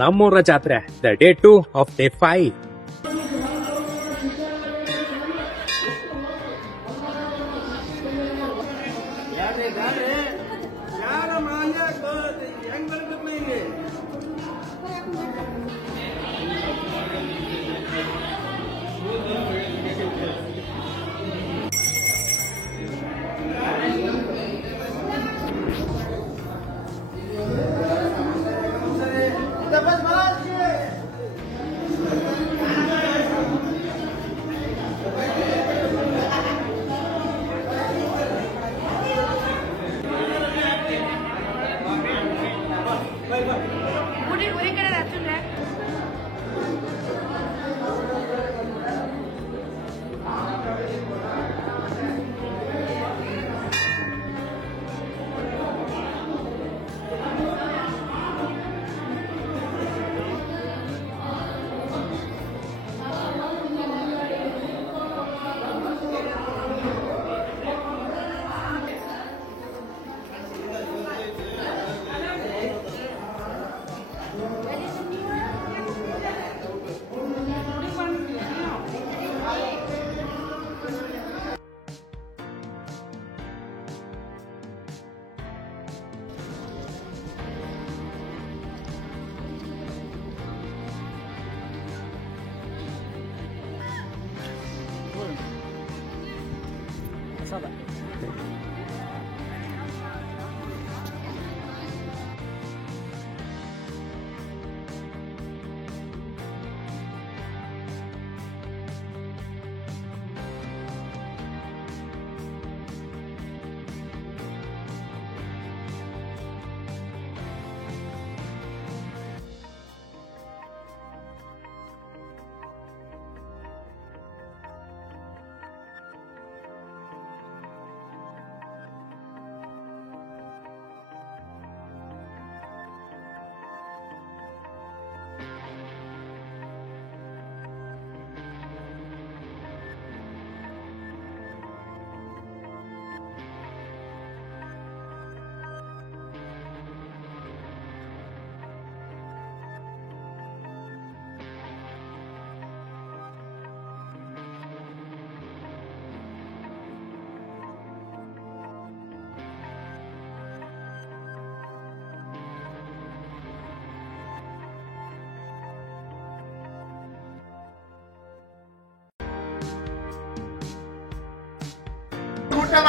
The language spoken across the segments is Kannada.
ನಮ್ಮೂರ ಜಾತ್ರೆ ದ ಡೇ 2 ಆಫ್ ಡೇ 5.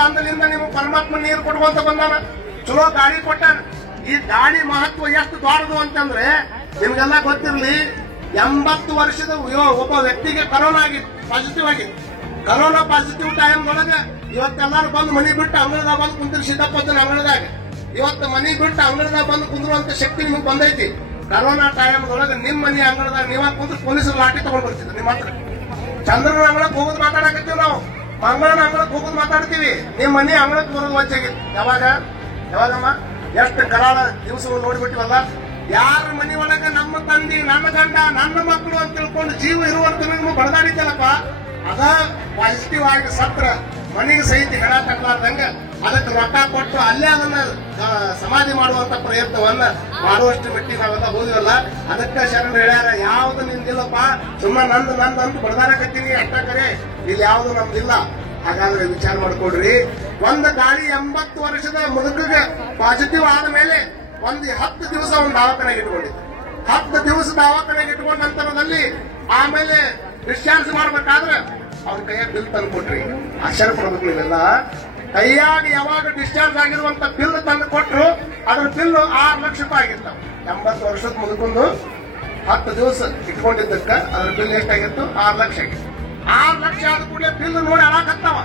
ಅಂದಲಿಂದ ನಿಮ್ಗೆ ಪರಮಾತ್ಮ ನೀರು ಕೊಡುವಂತ ಬಂದಾನ, ಚಲೋ ಗಾಳಿ ಕೊಟ್ಟಾನ. ಈ ಗಾಳಿ ಮಹತ್ವ ಎಷ್ಟು ದೊಡ್ಡದು ಅಂತಂದ್ರೆ ನಿಮ್ಗೆಲ್ಲ ಗೊತ್ತಿರ್ಲಿ, 80 ವರ್ಷದ ಒಬ್ಬ ವ್ಯಕ್ತಿಗೆ ಕರೋನಾ ಆಗಿತ್ತು, ಪಾಸಿಟಿವ್ ಆಗಿತ್ತು. ಕರೋನಾ ಪಾಸಿಟಿವ್ ಟೈಮ್ ಒಳಗ ಇವತ್ತೆಲ್ಲಾರು ಬಂದು ಮನಿ ಬಿಟ್ಟು ಅಂಗಳದಾಗ ಬಂದು ಕುಂತಿರ್ ಸಿದ್ದಪ್ಪನ ಅಂಗಳದಾಗ. ಇವತ್ತು ಮನಿ ಬಿಟ್ಟು ಅಂಗಳದಾಗ ಬಂದು ಕುಂದ್ರುವಂತ ಶಕ್ತಿ ನಿಮ್ಗೆ ಬಂದೈತಿ. ಕರೋನಾ ಟೈಮ್ ಒಳಗ ನಿಮ್ ಮನಿ ಅಂಗಳದಾಗ ನೀವ ಕುಂದ್ರೆ ಪೊಲೀಸರು ಲಾಠಿ ತಗೊಂಡ್ ಬರ್ತಿದ್ರು ನಿಮ್ಮ ಹತ್ರ. ಚಂದ್ರನ ಅಂಗಳಕ್ಕೆ ಹೋಗೋದು ಮಾತಾಡಕತ್ತೀವಿ ನಾವು, ಮಂಗಳನ ಅಂಗಳಕ್ಕೆ ಹೋಗೋದು ಮಾತಾಡ್ತೀವಿ. ನಿಮ್ ಮನಿ ಅಂಗಳಕ್ಕೆ ಬರೋದು ವಚ್ಚಾಗಿತ್ತು. ಯಾವಾಗಮ್ಮ ಎಷ್ಟು ಕರಾಳ ದಿವಸಗಳು ನೋಡ್ಬಿಟ್ಟಿವಲ್ಲ. ಯಾರ ಮನಿ ಒಳಗ ನಮ್ಮ ತಂದಿ, ನನ್ನ ಗಂಡ, ನನ್ನ ಮಕ್ಕಳು ಅಂತ ತಿಳ್ಕೊಂಡು ಜೀವ ಇರುವಂತ ನೀವು ಬಡದಾಡಿದ್ದಲ್ಲಪ್ಪ, ಅದ ಪಾಸಿಟಿವ್ ಆಗಿ ಸತ್ರ ಮನೆಗೆ ಸಹಿತ ಹೆಣ ತಕ್ಕಲಾರ್ದಂಗ ಅದಕ್ಕೆ ರೊಕ್ಕ ಕೊಟ್ಟು ಅಲ್ಲೇ ಅದನ್ನ ಸಮಾಧಿ ಮಾಡುವಂತ ಪ್ರಯತ್ನವನ್ನ ಮಾಡುವಷ್ಟು ಮಟ್ಟಿಗೆ ನಾವೆಲ್ಲ ಹೋದಿವಲ್ಲ. ಅದಕ್ಕೆ ಶರಣ ಹೇಳ್ಯಾರ, ಯಾವ್ದು ನಿಂದಿಲ್ಲಪ್ಪ, ಸುಮ್ಮನೆ ನಂದು ಅಂತ ಬಡದಾಡಕತ್ತೀನಿ ಅಷ್ಟ ಕರೆ, ಇಲ್ಲಿ ಯಾವ್ದು ನಮ್ದಿಲ್ಲ. ಹಾಗಾದ್ರೆ ವಿಚಾರ ಮಾಡ್ಕೊಡ್ರಿ. ಒಂದು ಗಾಳಿ 80 ವರ್ಷದ ಮುದುಕಿಗೆ ಪಾಸಿಟಿವ್ ಆದ ಮೇಲೆ ಒಂದು 10 ದಿವಸ ಒಂದು ದವಾಖಾನೆಗೆ ಇಟ್ಕೊಂಡಿದ್ದೆ. 10 ದಿವಸ ದವಾಖಾನೆಗೆ ಇಟ್ಕೊಂಡ ನಂತರದಲ್ಲಿ ಆಮೇಲೆ ಡಿಸ್ಚಾರ್ಜ್ ಮಾಡ್ಬೇಕಾದ್ರೆ ಅವ್ರ ಕೈಯಾಗ ಬಿಲ್ ತಂದು ಕೊಟ್ರಿ. ಆಶ್ಚರ್ಯ ಪಡ್ಬೇಕು ನೀವೆಲ್ಲ. ಕೈಯಾಗ ಯಾವಾಗ ಡಿಸ್ಚಾರ್ಜ್ ಆಗಿರುವಂತ ಬಿಲ್ ತಂದು ಕೊಟ್ರು, ಅದ್ರ ಬಿಲ್ 6 ಲಕ್ಷ ರೂಪಾಯಿ ಆಗಿರ್ತಾವ. 80 ವರ್ಷದ ಮುದುಕೊಂಡು 10 ದಿವಸ ಇಟ್ಕೊಂಡಿದ್ದಕ್ಕ ಅದ್ರ ಬಿಲ್ ಎಷ್ಟಾಗಿತ್ತು? 6 ಲಕ್ಷ ಆಗಿತ್ತು. 6 ಲಕ್ಷ ಆದ ಕೂಡಲೇ ಬಿಲ್ ನೋಡಿ ಅಳಾಕತ್ತಾವ.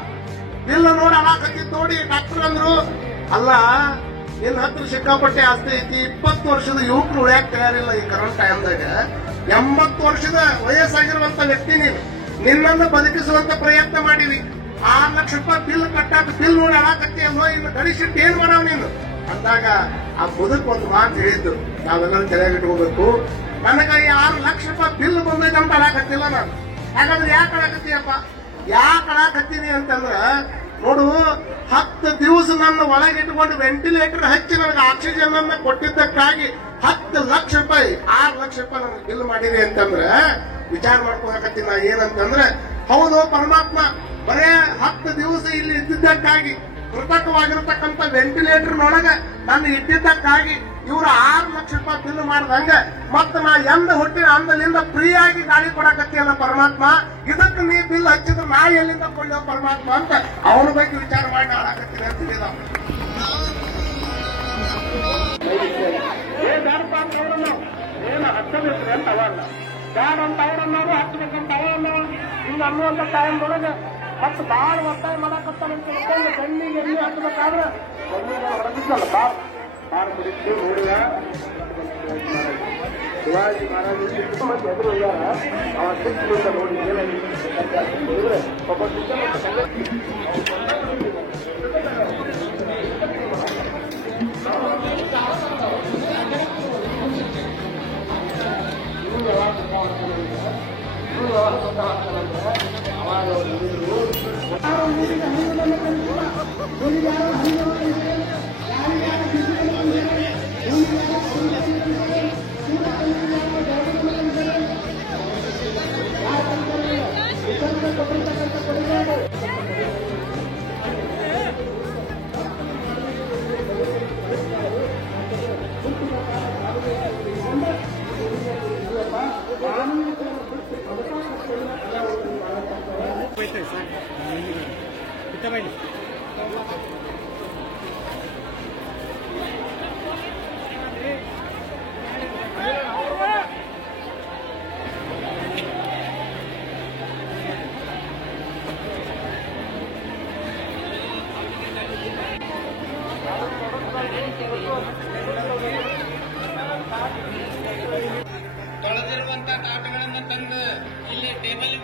ಬಿಲ್ ನೋಡಿ ಅಳಾಕತ್ತಿದ್ ನೋಡಿ ಡಾಕ್ಟರ್ ಅಂದ್ರು, ಅಲ್ಲ ನಿನ್ನ ಹತ್ರ ಸಿಕ್ಕಾಪಟ್ಟೆ ಆಸ್ತಿ ಐತಿ, 20 ವರ್ಷದ ಯುವಕರು ಉಳಿಯಾಕ ತಯಾರಿಲ್ಲ ಈ ಕರೋನಾ ಟೈಮ್ದಾಗ. 80 ವರ್ಷದ ವಯಸ್ಸಾಗಿರುವಂತ ವ್ಯಕ್ತಿ ನೀನು, ನಿನ್ನನ್ನು ಬದುಕಿಸುವಂತ ಪ್ರಯತ್ನ ಮಾಡಿವಿ. 6 ಲಕ್ಷ ರೂಪಾಯಿ ಬಿಲ್ ಕಟ್ಟಾಕ ಬಿಲ್ ನೋಡಿ ಅಳಾಕತ್ತಿ ಅಲ್ವೋ, ಇನ್ನು ಗಡಿಸಿಟ್ಟು ಏನ್ ಮಾಡಾವ ನೀನು ಅಂದಾಗ ಆ ಮುದುಕ್ ಒಂದು ಮಾತು ಹೇಳಿದ್ದು ನಾವೆಲ್ಲರೂ ತಲೆಯಾಗಿ ಇಟ್ಕೋಬೇಕು. ನನಗೆ ಈ 6 ಲಕ್ಷ ರೂಪಾಯಿ ಬಿಲ್ ಬಂದೈತೆ ಅಂತ ಅಳಾಕತ್ತಿಲ್ಲ ನಾನು. ಹಾಗಾದ್ರೆ ಯಾಕೆ ಅಳಾಕತ್ತೀಯಪ್ಪ? ಯಾಕೆ ಅಳಾಕತ್ತೀನಿ ಅಂತಂದ್ರ, ನೋಡು 10 ದಿವಸ ನನ್ನ ಒಳಗಿಟ್ಕೊಂಡು ವೆಂಟಿಲೇಟರ್ ಹಚ್ಚಿ ನನಗೆ ಆಕ್ಸಿಜನ್ ಅನ್ನ ಕೊಟ್ಟಿದ್ದಕ್ಕಾಗಿ 10 ಲಕ್ಷ ರೂಪಾಯಿ 6 ಲಕ್ಷ ರೂಪಾಯಿ ನಮ್ಗೆ ಬಿಲ್ ಮಾಡಿರಿ ಅಂತಂದ್ರೆ ವಿಚಾರ ಮಾಡ್ಕೊಳಕತ್ತೀನಿ ನಾ ಏನಂತಂದ್ರೆ, ಹೌದು ಪರಮಾತ್ಮ ಬರೇ 10 ದಿವಸ ಇಲ್ಲಿ ಇದ್ದಿದ್ದಕ್ಕಾಗಿ ಕೃತಕವಾಗಿರತಕ್ಕಂಥ ವೆಂಟಿಲೇಟರ್ನೊಳಗ ನಾನು ಇಟ್ಟಿದ್ದಕ್ಕಾಗಿ ಇವ್ರು 6 ಲಕ್ಷ ರೂಪಾಯಿ ಬಿಲ್ ಮಾಡ್ದಂಗ ಮತ್ತ ನಾ ಎಂದ ಹುಟ್ಟಿನ ಅಂದಲಿಂದ ಫ್ರೀ ಆಗಿ ಗಾಡಿ ಕೊಡಕತ್ತಿಯಲ್ಲ ಪರಮಾತ್ಮ, ಇದಕ್ಕೆ ನೀ ಬಿಲ್ ಹಚ್ಚಿದ್ರೆ ನಾ ಎಲ್ಲಿಂದ ಕೊಳ್ಳೋ ಪರಮಾತ್ಮ ಅಂತ ಅವನ ಬಗ್ಗೆ ವಿಚಾರ ಮಾಡಿ ನಾಳಾಕತ್ತೀನಿ ಅಂತ ಹೇಳಿದ. ಏನು ಹಚ್ಚಬೇಕು ಅಂತ ಅವಲ್ಲ, ಬ್ಯಾಡ ಅಂತ ಅವರನ್ನೋರು ಹಚ್ಚಬೇಕಂತ ಅವನ್ನ ಹಿಂಗ ಅನ್ನುವಂತ ಟೈಮ್ದೊಳಗೆ ಮತ್ತು ಬಾಳ ಒತ್ತಾಯ ಮಾಡಕತ್ತಾರಂತ ಗಣ್ಣಿಗೆ ಎಣ್ಣೆ ಹಚ್ಚಬೇಕಾದ್ರೆ ಹೊರಗಿದ್ದಲ್ಲ ಬಾಳ ಬಿಡಿಸಿ ನೋಡಿದ ಶಿವಾಜಿ ಮಹಾರಾಜ ಮಂದಿ ಎದುರು ಹೋಗ್ಯಾರ. ಅವ ಸಿಕ್ಕಿನಿಂದ ನೋಡಿ ಏನಾಗಿದ್ರೆ ಒಬ್ಬ ತೊಳೆದಿರುವಂತಹ ತಾಟಗಳನ್ನು ತಂದು ಇಲ್ಲಿ ಟೇಬಲ್